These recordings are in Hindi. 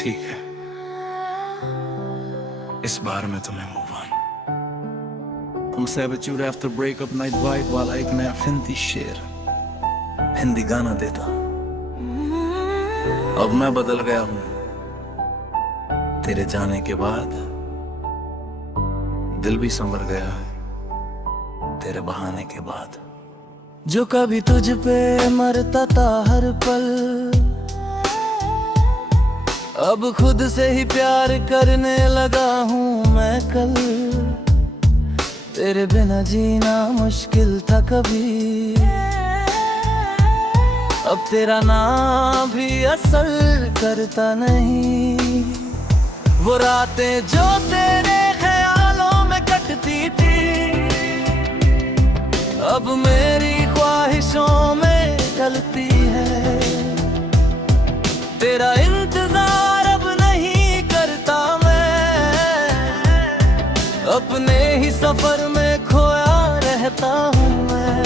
ठीक है, इस बार में तुम्हें मूव ऑन। तुम सैबच्यूड आफ्टर ब्रेकअप नाइट वाइब वाला एक नया हिंदी शेर, हिंदी गाना देता। अब मैं बदल गया हूं तेरे जाने के बाद, दिल भी संवर गया है तेरे बहाने के बाद। जो कभी तुझ पे मरता था हर पल, अब खुद से ही प्यार करने लगा हूँ मैं कल। तेरे बिना जीना मुश्किल था कभी, अब तेरा नाम भी असर करता नहीं। वो रातें जो तेरे ख्यालों में कटती थी, अब मेरी ख्वाहिशों में ढलती है। तेरा इंतजार अब नहीं करता मैं, अपने ही सफर में खोया रहता हूँ मैं।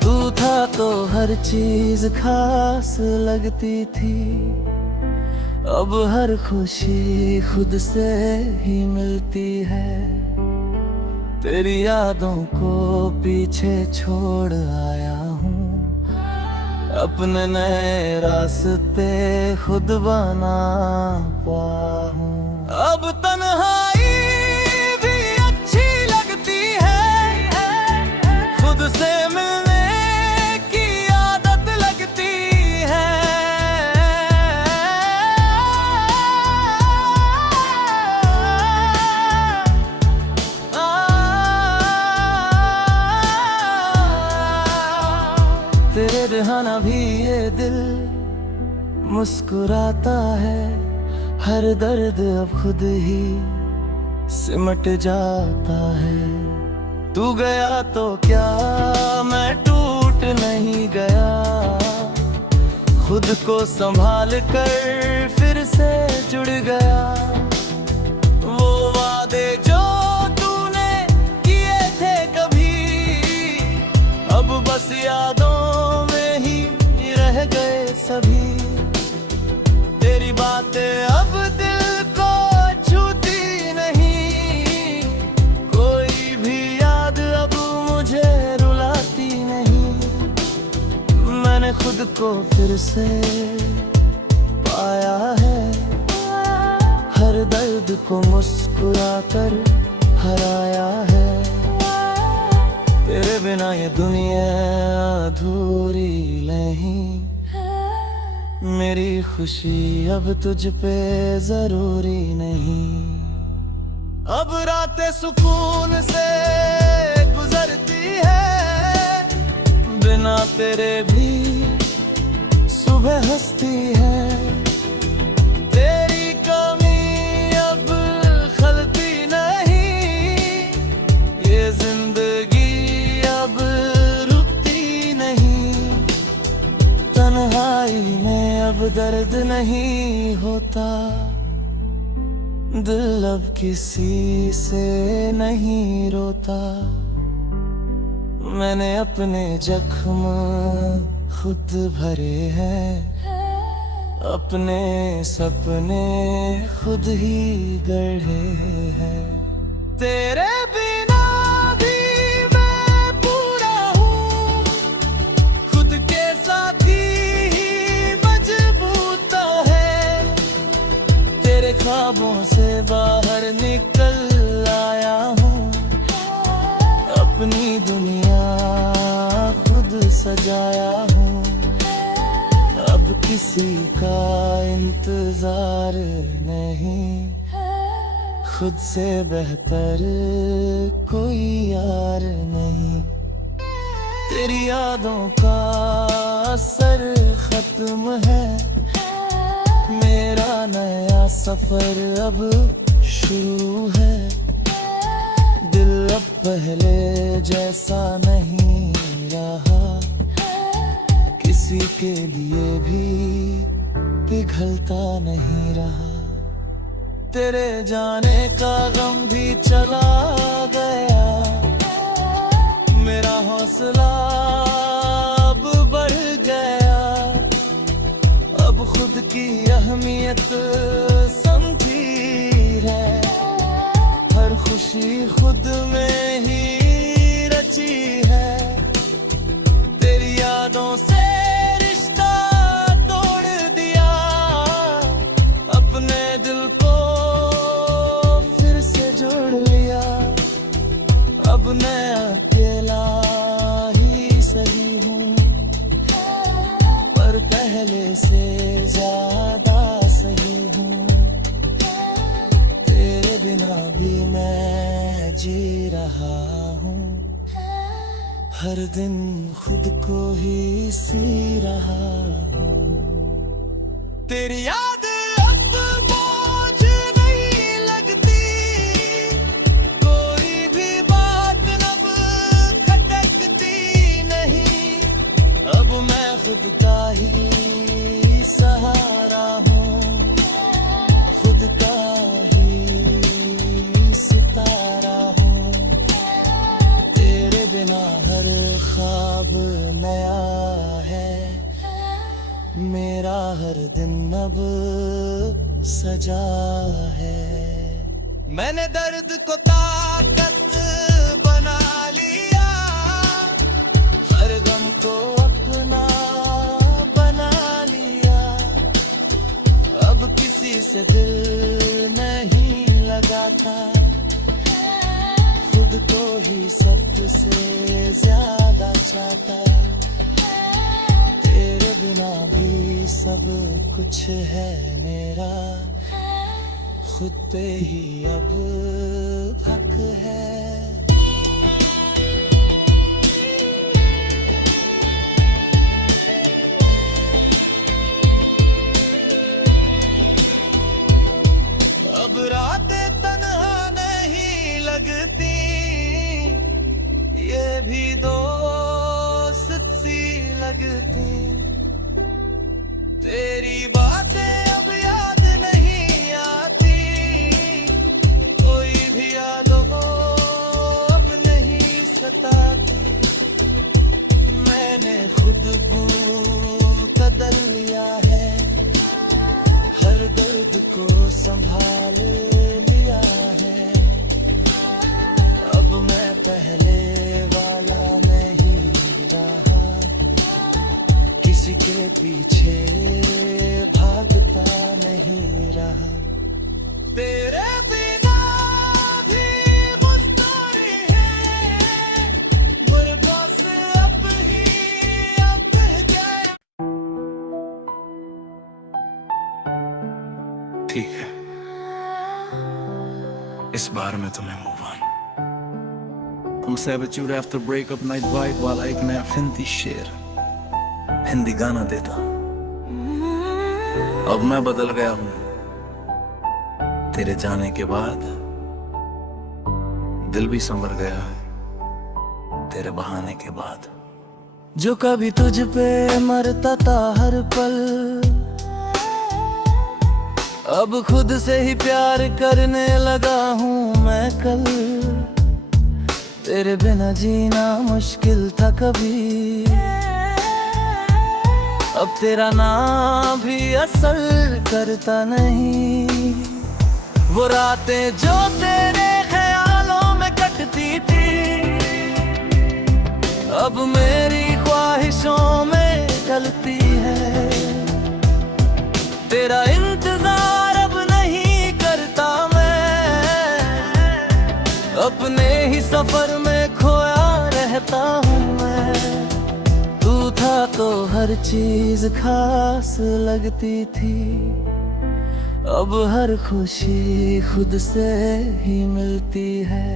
तू था तो हर चीज खास लगती थी, अब हर खुशी खुद से ही मिलती है। तेरी यादों को पीछे छोड़ आया हूँ, अपने नए रास्ते खुद बना पाया हूँ। अब तन्हाई भी अच्छी लगती है, खुद से मिलने की आदत लगती है। तेरे रिहाना भी ये दिल मुस्कुराता है, हर दर्द अब खुद ही सिमट जाता है। तू गया तो क्या मैं टूट नहीं गया, खुद को संभाल कर फिर से जुड़ गया। वो वादे जो तूने किए थे कभी, अब बस यादों में ही रह गए सभी। तेरी बातें अब दिल को छूती नहीं, कोई भी याद अब मुझे रुलाती नहीं। मैंने खुद को फिर से पाया है, हर दर्द को मुस्कुरा कर हराया है। तेरे बिना ये दुनिया अधूरी नहीं, मेरी खुशी अब तुझ पे जरूरी नहीं। अब रातें सुकून से गुजरती है, बिना तेरे भी सुबह हंसती है। तेरी कमी अब खलती नहीं, ये जिंदगी अब रुकती नहीं। तन्हाई में अब दर्द नहीं होता, दिल अब किसी से नहीं रोता। मैंने अपने जख्म खुद भरे हैं, अपने सपने खुद ही गढ़े हैं। तेरे बिना भी मैं पूरा हूँ, खुद के साथ ही मजबूत है। तेरे ख्वाबों से बाहर निकल आया हूँ, अपनी दुनिया खुद सजाया हूँ। अब किसी का इंतजार नहीं, खुद से बेहतर कोई यार नहीं। तेरी यादों का असर खत्म है, मेरा नया सफर अब शुरू है। दिल अब पहले जैसा नहीं रहा, किसी के लिए भी पिघलता नहीं रहा। तेरे जाने का गम भी चला गया, मेरा हौसला अब बढ़ गया। अब खुद की अहमियत समझी है। हर खुशी खुद में ही रची है। तेरी यादों से रिश्ता तोड़ दिया, अपने दिल को फिर से जोड़ लिया। अब मैं अकेला ही सही हूँ, पर पहले से ज्यादा सही हूँ। तेरे बिना भी मैं जी रहा हूँ, हर दिन खुद को ही सी रहा हूँ। तेरी याद अब बोझ नहीं लगती, कोई भी बात अब खटकती नहीं। अब मैं खुद का ही सहारा हूँ, खुद का ही सितारा हूँ। तेरे बिना हर ख्वाब नया है, मेरा हर दिन अब सजा है। मैंने दर्द को ताकत बना लिया, हर गम को अपना बना लिया। अब किसी से दिल नहीं लगाता, खुद को ही सबसे ज्यादा चाहता। तेरे बिना भी सब कुछ है मेरा, खुद पे ही अब हक है। अब रातें तन्हा नहीं लगती, ये भी दोस्त सी लगती। तेरी बातें अब याद नहीं आती, कोई भी याद हो अब नहीं सताती। मैंने खुद को बदल लिया है, हर दर्द को संभाल लिया है। अब मैं पहले वाला नहीं रहा, किसी के पीछे भागता नहीं रहा। तेरे बिना भी मुस्कुरी है, मेरे पास अब ही अब गया। ठीक है, इस बार में तुम्हें move on. I'm sabitude after breakup night vibe while एक नया फिंती शेर हिंदी गाना देता। अब मैं बदल गया हूँ तेरे जाने के बाद, दिल भी संवर गया है तेरे बहाने के बाद। जो कभी तुझ पे मरता था हर पल, अब खुद से ही प्यार करने लगा हूँ मैं कल। तेरे बिना जीना मुश्किल था कभी, अब तेरा नाम भी असर करता नहीं। वो रातें जो तेरे ख्यालों में कटती थी, अब मेरी ख्वाहिशों में ढलती है। तेरा इंतजार अब नहीं करता मैं, अपने ही सफर में खोया रहता हूँ मैं। तू था तो हर चीज खास लगती थी, अब हर खुशी खुद से ही मिलती है।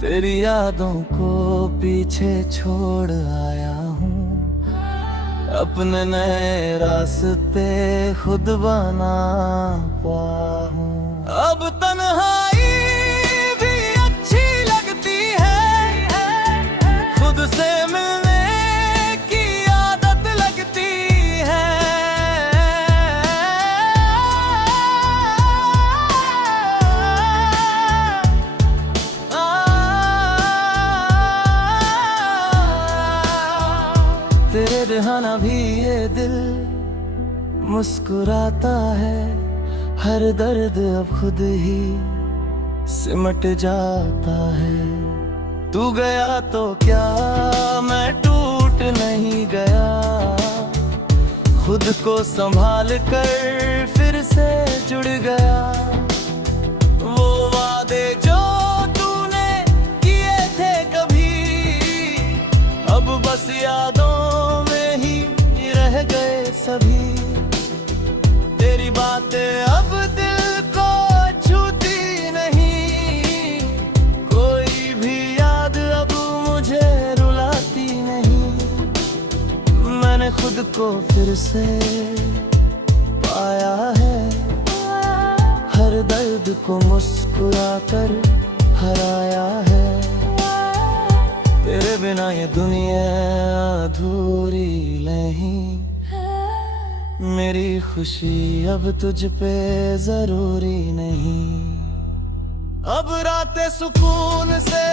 तेरी यादों को पीछे छोड़ आया हूँ, अपने नए रास्ते खुद बना पाया हूँ। अब तन्हाई भी अच्छी लगती है, खुद से मिलने की आदत लगती है। तेरे रिहाना भी ये दिल मुस्कुराता है, हर दर्द अब खुद ही सिमट जाता है। तू गया तो क्या मैं टूट नहीं गया, खुद को संभाल कर फिर से जुड़ गया। वो वादे जो तूने किए थे कभी, अब बस यादों में ही रह गए सभी। तेरी बातें अब दिल को छूती नहीं, कोई भी याद अब मुझे रुलाती नहीं। मैंने खुद को फिर से पाया है, हर दर्द को मुस्कुरा कर हराया है। तेरे बिना ये दुनिया अधूरी नहीं, मेरी खुशी अब तुझ पे जरूरी नहीं। अब रातें सुकून से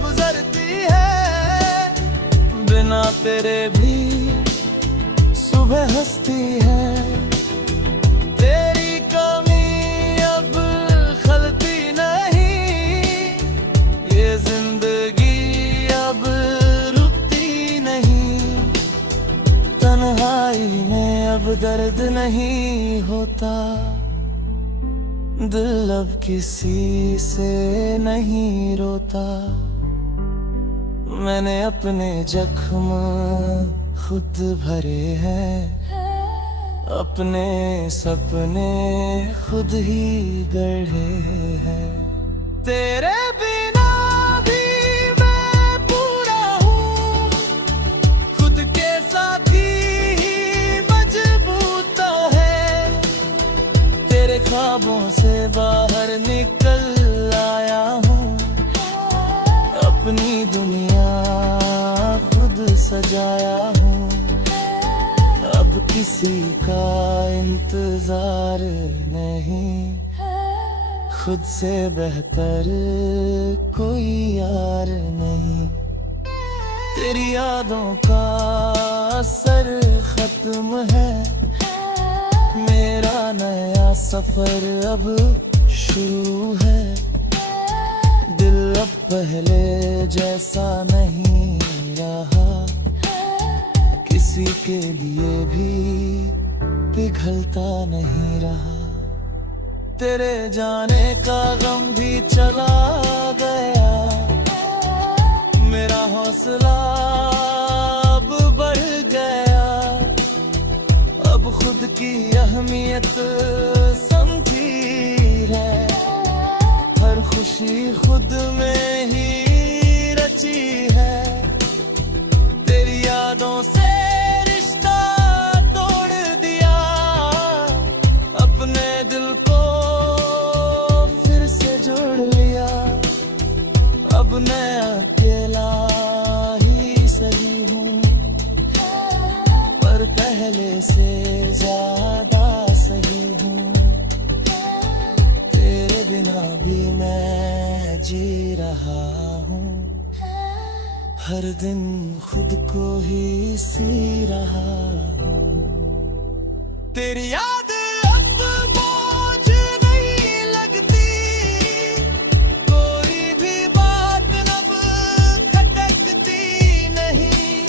गुजरती है, बिना तेरे भी सुबह हंसती है। तेरी कमी अब खलती नहीं, ये जिंदगी अब रुकती नहीं। तन्हाई में अब दर्द नहीं होता, दिल अब किसी से नहीं रोता। मैंने अपने जख्म खुद भरे हैं, अपने सपने खुद ही गढ़े हैं। तेरे बिना भी मैं पूरा हूँ, खुद के साथी ही मजबूत है। तेरे ख्वाबों से बाहर निकल आया हूँ, अपनी दुनिया खुद सजाया हूँ। अब किसी का इंतजार नहीं, खुद से बेहतर कोई यार नहीं। तेरी यादों का असर खत्म है, मेरा नया सफर अब शुरू है। दिल अब पहले जैसा नहीं रहा, किसी के लिए भी पिघलता नहीं रहा। तेरे जाने का गम भी चला गया, मेरा हौसला अब बढ़ गया। अब खुद की अहमियत समझी है, हर खुशी खुद में ही रची है। तेरी यादों से रिश्ता तोड़ दिया, अपने दिल को फिर से जोड़ लिया। अब मैं अकेला ही सही हूँ, पर पहले से ज्यादा सही हूँ। तेरे बिना भी मैं जी रहा हूँ, हर दिन खुद को ही सी रहा हूँ। तेरी याद अब बोझ नहीं लगती, कोई भी बात अब खटकती नहीं।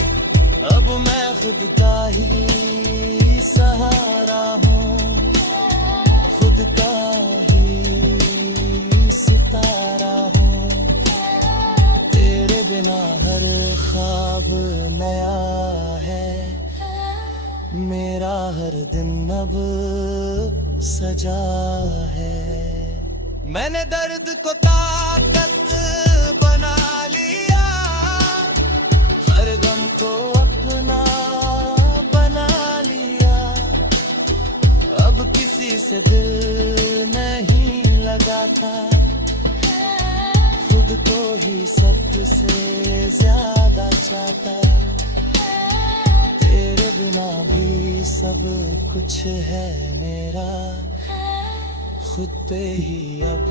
अब मैं खुद का ही सहारा हूँ, खुद का ही सितारा हूँ। तेरे बिना हर ख्वाब नया है, मेरा हर दिन अब सजा है। मैंने दर्द को ताकत बना लिया, हर गम को अपना बना लिया। अब किसी से दिल नहीं लगाता, खुद को ही सबसे ज्यादा चाहता। तेरे बिना भी सब कुछ है मेरा, खुद पे ही अब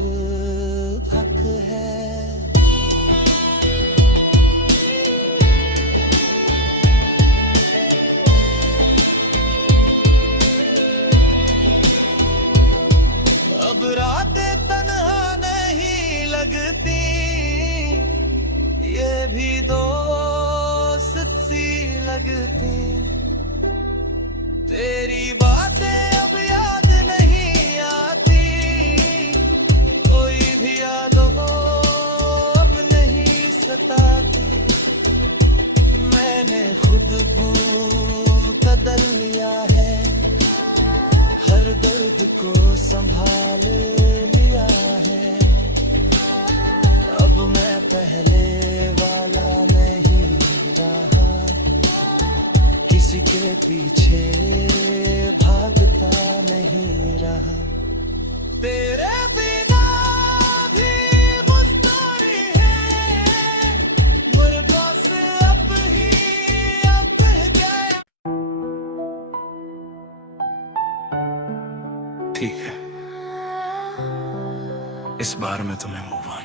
हक है। लगती, तेरी बातें अब याद नहीं आती, कोई भी याद हो अब नहीं सताती। मैंने खुद को बदल लिया है, हर दर्द को संभाल लिया है। अब मैं पहले वाला नहीं रहा, किसी के पीछे भागता नहीं रहा। तेरे बिना भी मुस्तारी है, मेरे पास अब ही अब गया। ठीक है, इस बार में तुम्हें move on.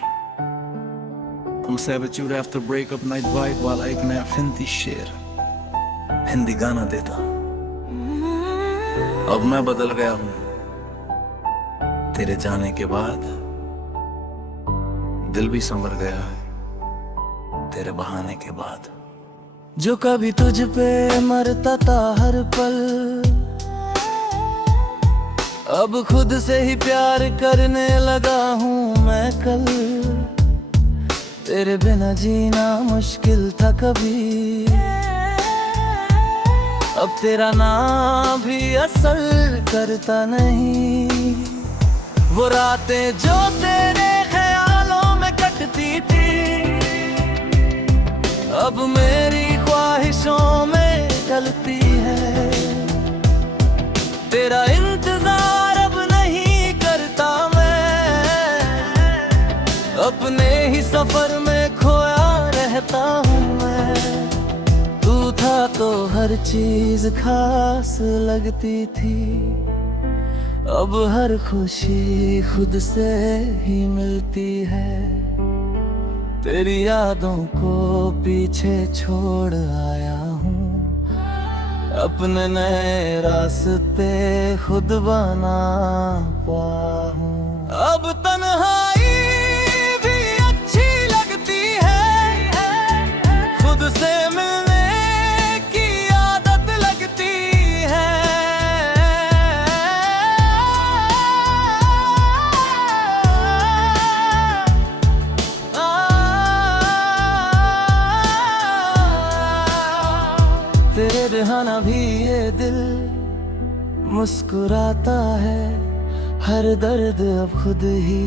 I'm servitude after breakup night vibe while एक नया फिंती शेर हिंदी गाना देता। अब मैं बदल गया हूँ तेरे जाने के बाद, दिल भी संवर गया है तेरे बहाने के बाद। जो कभी तुझ पे मरता था हर पल, अब खुद से ही प्यार करने लगा हूँ मैं कल। तेरे बिना जीना मुश्किल था कभी, अब तेरा नाम भी असर करता नहीं। वो रातें जो तेरे ख्यालों में कटती थी, अब मेरी ख्वाहिशों में ढलती है। तेरा इंतजार अब नहीं करता मैं, अपने ही सफर में खोया रहता हूँ मैं। तू था तो हर चीज खास लगती थी, अब हर खुशी खुद से ही मिलती है। तेरी यादों को पीछे छोड़ आया हूँ, अपने नए रास्ते खुद बना पाया हूँ। अब तन्हाई भी अच्छी लगती है, खुद से मिलने की आदत लगती है। तेरे रिहाना भी ये दिल मुस्कुराता है, हर दर्द अब खुद ही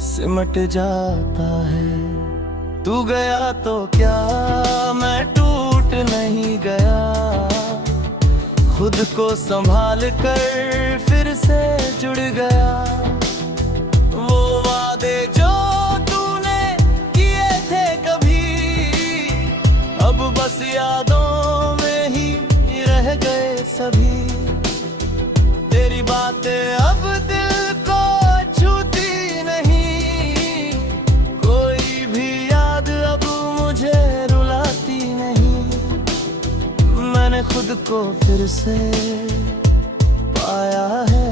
सिमट जाता है। तू गया तो क्या मैं टूट नहीं गया, खुद को संभाल कर फिर से जुड़ गया। वो वादे जो तूने किए थे कभी, अब बस यादों में ही रह गए सभी। तेरी बातें अब दिल को छूती नहीं, कोई भी याद अब मुझे रुलाती नहीं। मैंने खुद को फिर से पाया है,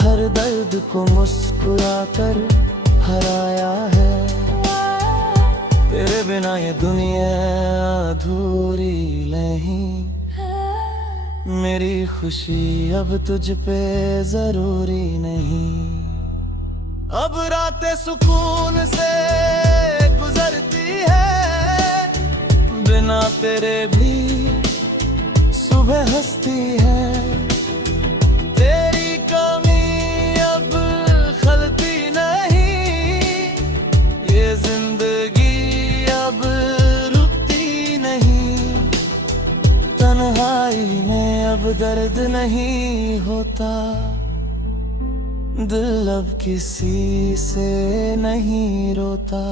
हर दर्द को मुस्कुरा कर हराया है। तेरे बिना ये दुनिया अधूरी नहीं, मेरी खुशी अब तुझ पे जरूरी नहीं। अब रातें सुकून से गुजरती है, बिना तेरे भी सुबह हंसती है। तेरी कमी अब खलती नहीं, ये जिंदगी अब रुकती नहीं। तन्हाई में अब दर्द नहीं होता, दिल अब किसी से नहीं रोता।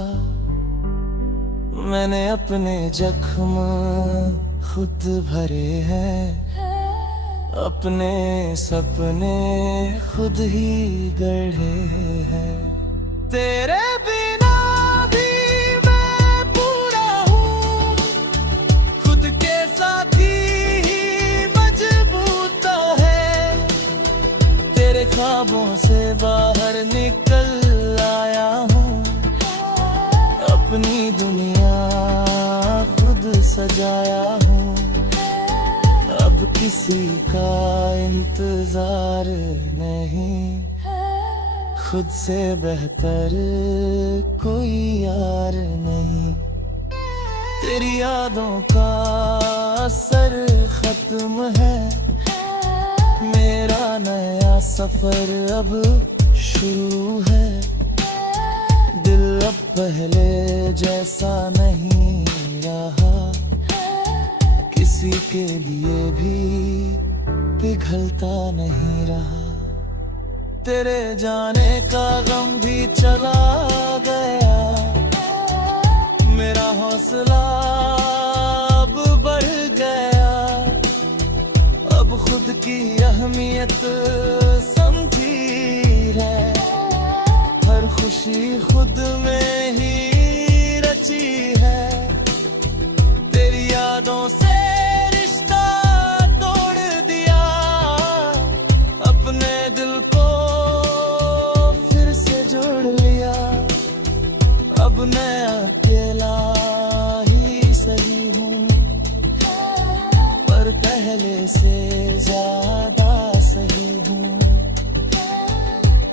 मैंने अपने जख्म खुद भरे हैं, अपने सपने खुद ही गढ़े हैं। तेरे बिना भी मैं पूरा हूँ, खुद के साथ ही मजबूत है। तेरे ख्वाबों से बाहर निकल आया हूँ, अपनी दुनिया खुद सजाया हूँ। अब किसी का इंतजार नहीं, खुद से बेहतर कोई यार नहीं। तेरी यादों का असर खत्म है, मेरा नया सफर अब शुरू है। दिल अब पहले जैसा नहीं रहा, किसी के लिए भी पिघलता नहीं रहा। तेरे जाने का गम भी चला गया, मेरा हौसला अब बढ़ गया। अब खुद की अहमियत समझी है, हर खुशी खुद में ही रची है। तेरी यादों से रिश्ता तोड़ दिया, अपने दिल को फिर से जोड़ लिया। अब मैं अकेला ही सही हूँ, पर पहले से ज्यादा सही हूँ।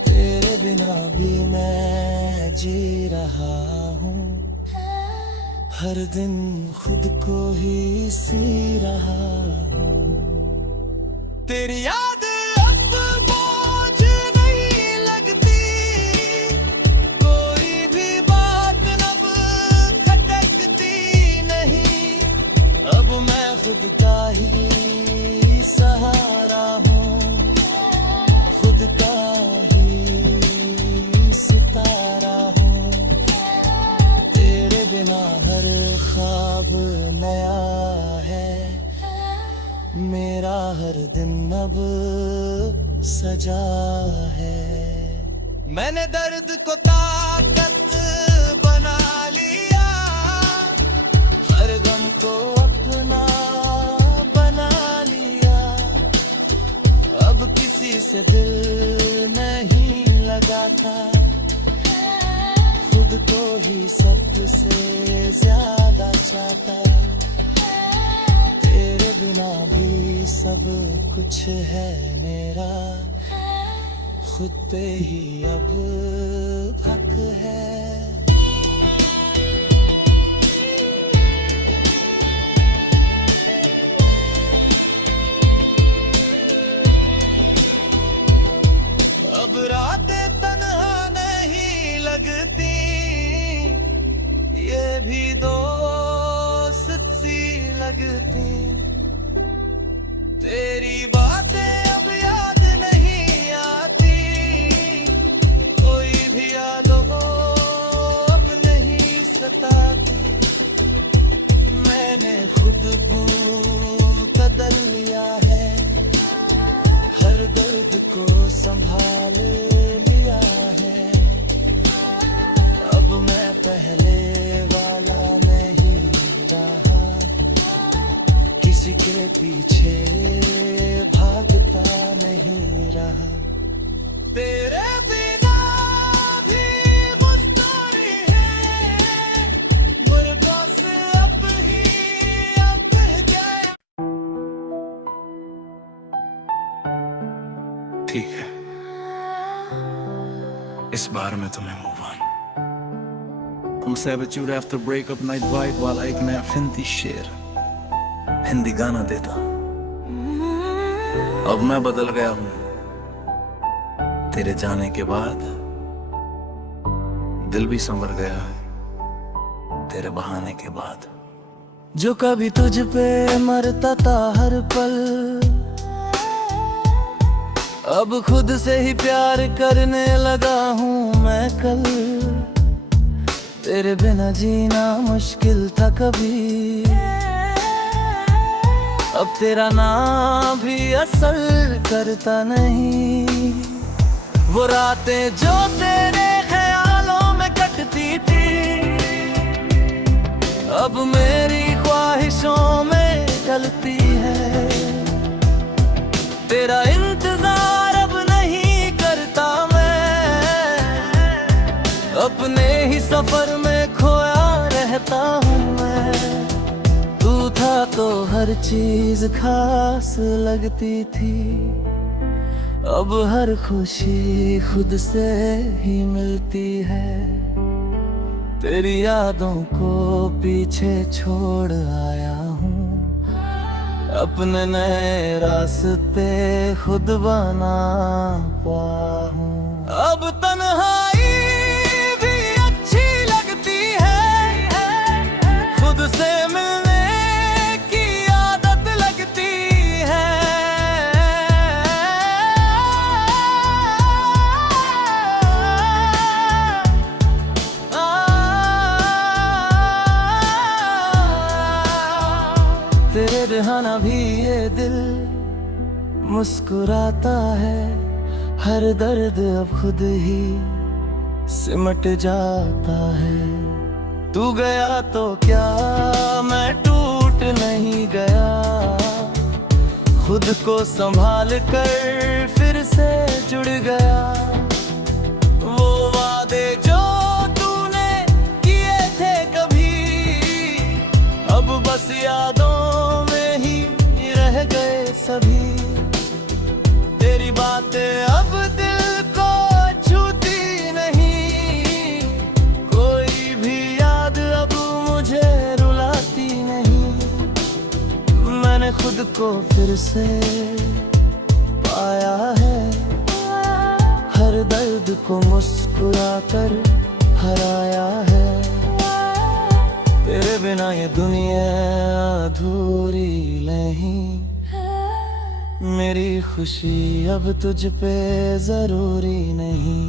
तेरे बिना भी मैं जी रहा हूँ, हर दिन खुद को ही सी रहा हूँ। तेरी याद अब बोझ नहीं लगती, कोई भी बात अब खटकती नहीं। अब मैं खुद का ही सहारा हूँ, खुद का ही सितारा हूँ। तेरे बिना हर ख्वाब नया है, मेरा हर दिन अब सजा है। मैंने दर्द को ताकत बना लिया, हर गम को अपना बना लिया। अब किसी से दिल नहीं लगाता, खुद को ही सबसे ज्यादा चाहता। तेरे बिना भी सब कुछ है मेरा, खुद पे ही अब हक है। अब रातें तन्हा नहीं लगती, ये भी दोस्त सी लगती। तेरी बातें अब याद नहीं आती, कोई भी याद हो अब नहीं सताती। मैंने खुद को बदल लिया है, हर दर्द को संभाल लिया है। अब मैं पहले वाला नहीं रहा, किसी के पीछे भागता नहीं रहा। तेरे बिना भी मुस्कुरी है, मुर्दा से अब ही अब गया। ठीक है, इस बार में तुम्हें move on. I'm sabitude after breakup night vibe while एक नया फिंती शेर हिंदी गाना देता। अब मैं बदल गया हूँ तेरे जाने के बाद, दिल भी संवर गया है तेरे बहाने के बाद। जो कभी तुझ पे मरता था हर पल, अब खुद से ही प्यार करने लगा हूँ मैं कल। तेरे बिना जीना मुश्किल था कभी, अब तेरा नाम भी असर करता नहीं। वो रातें जो तेरे ख्यालों में कटती थी, अब मेरी ख्वाहिशों में ढलती है। तेरा इंतजार अब नहीं करता मैं, अपने ही सफर में खोया रहता हूँ मैं। तू तो हर चीज खास लगती थी, अब हर खुशी खुद से ही मिलती है। तेरी यादों को पीछे छोड़ आया हूँ, अपने नए रास्ते खुद बना पाया हूँ। अब तन्हाई भी अच्छी लगती है, खुद से मिलने की आदत लगती है। तेरे रहना भी ये दिल मुस्कुराता है, हर दर्द अब खुद ही सिमट जाता है। तू गया तो क्या मैं टूट नहीं गया, खुद को संभाल कर फिर से जुड़ गया। वो वादे जो तूने किए थे कभी, अब बस यादों में ही रह गए सभी। तेरी बातें अब दिल को छूती नहीं, कोई भी याद अब मुझे रुलाती नहीं। मैंने खुद को फिर से पाया है, हर दर्द को मुस्कुरा कर हराया है। तेरे बिना ये दुनिया अधूरी नहीं, मेरी खुशी अब तुझ पे जरूरी नहीं।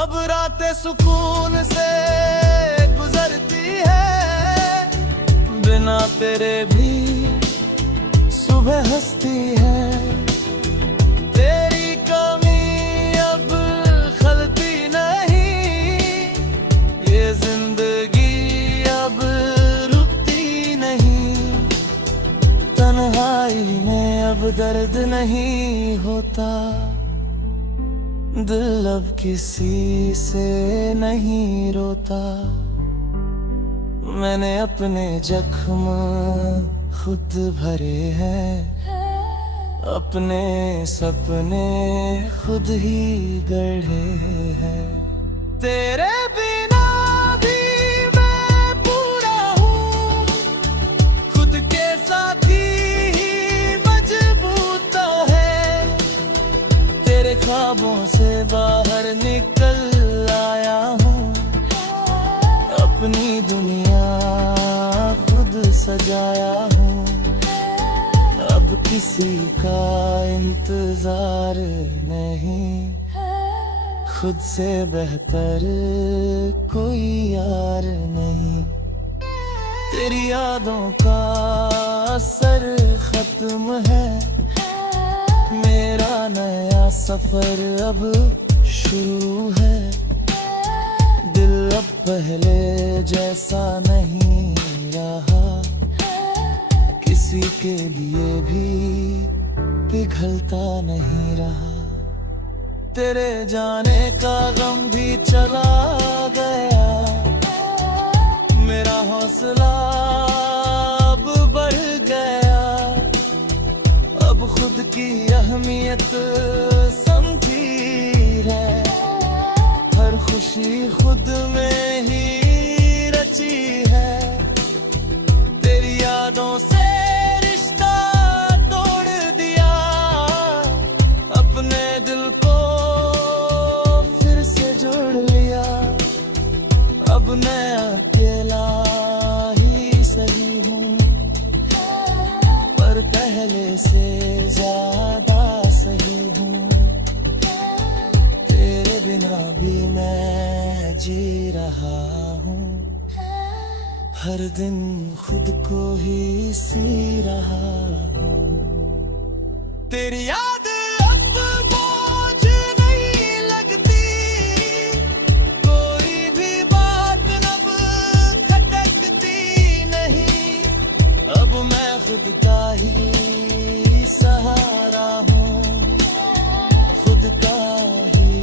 अब रातें सुकून से गुजरती है, बिना तेरे भी सुबह हंसती है। तेरी कमी अब खलती नहीं, ये जिंदगी अब रुकती नहीं। तन्हाई में अब दर्द नहीं होता, दिल अब किसी से नहीं रोता। मैंने अपने जख्म खुद भरे हैं, अपने सपने खुद ही गढ़े हैं। तेरे बिना भी मैं पूरा हूँ, खुद के साथ ही मजबूत है। तेरे ख्वाबों से बाहर निकल आया हूँ, अपनी दुनिया खुद सजाया हूँ। अब किसी का इंतजार नहीं, खुद से बेहतर कोई यार नहीं। तेरी यादों का असर खत्म है, मेरा नया सफर अब शुरू है। दिल अब पहले जैसा नहीं रहा, किसी के लिए भी पिघलता नहीं रहा। तेरे जाने का गम भी चला गया, मेरा हौसला अब बढ़ गया। अब खुद की अहमियत समझी है, हर खुशी खुद में ही रची है। तेरी यादों से रिश्ता तोड़ दिया, अपने दिल को फिर से जोड़ लिया। अब मैं अकेला ही सही हूँ, पर पहले से ज्यादा सही हूँ। तेरे बिना भी मैं जी रहा हूँ, हर दिन खुद को ही सी रहा हूँ। तेरी याद अब बोझ नहीं लगती, कोई भी बात अब खटकती नहीं। अब मैं खुद का ही सहारा हूँ, खुद का ही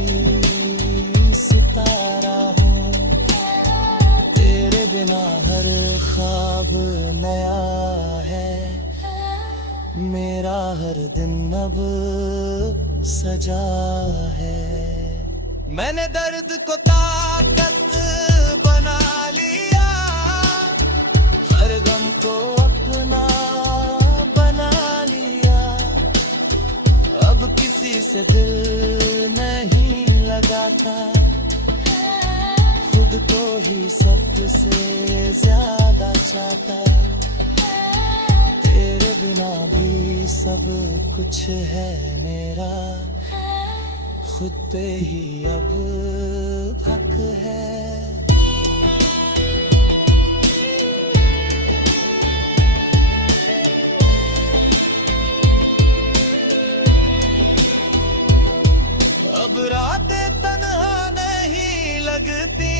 सितारा हूँ। तेरे बिना हर ख्वाब नया मेरा हर दिन अब सजा है। मैंने दर्द को ताकत बना लिया, हर गम को अपना बना लिया। अब किसी से दिल नहीं लगाता, खुद को ही सबसे ज्यादा चाहता। तेरे बिना भी सब कुछ है मेरा, खुद पे ही अब हक है। अब रातें तन्हा नहीं लगती,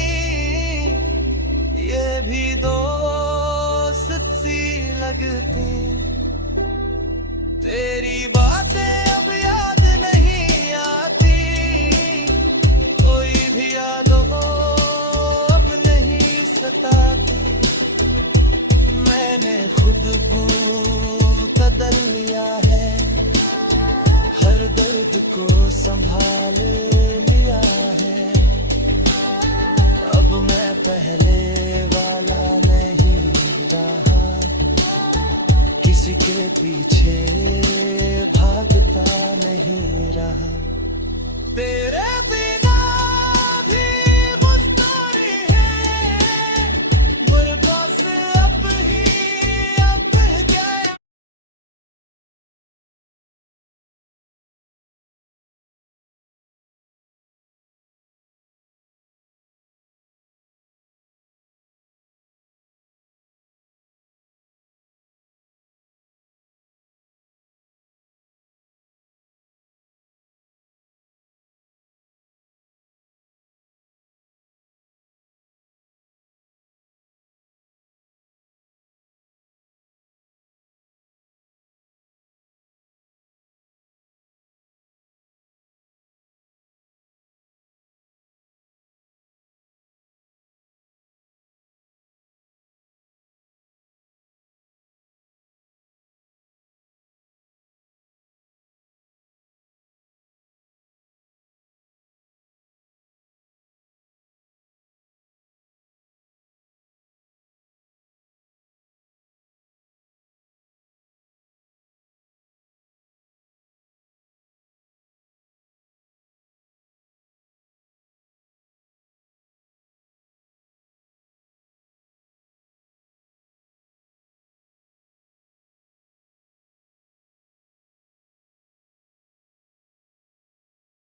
ये भी दोस्त सी लगती। तेरी बातें अब याद नहीं आती, कोई भी याद हो अब नहीं सताती। मैंने खुद को बदल लिया है, हर दर्द को संभाल लिया है। अब मैं पहले वाला नहीं रहा, किसी के पीछे भागता नहीं रहा। तेरे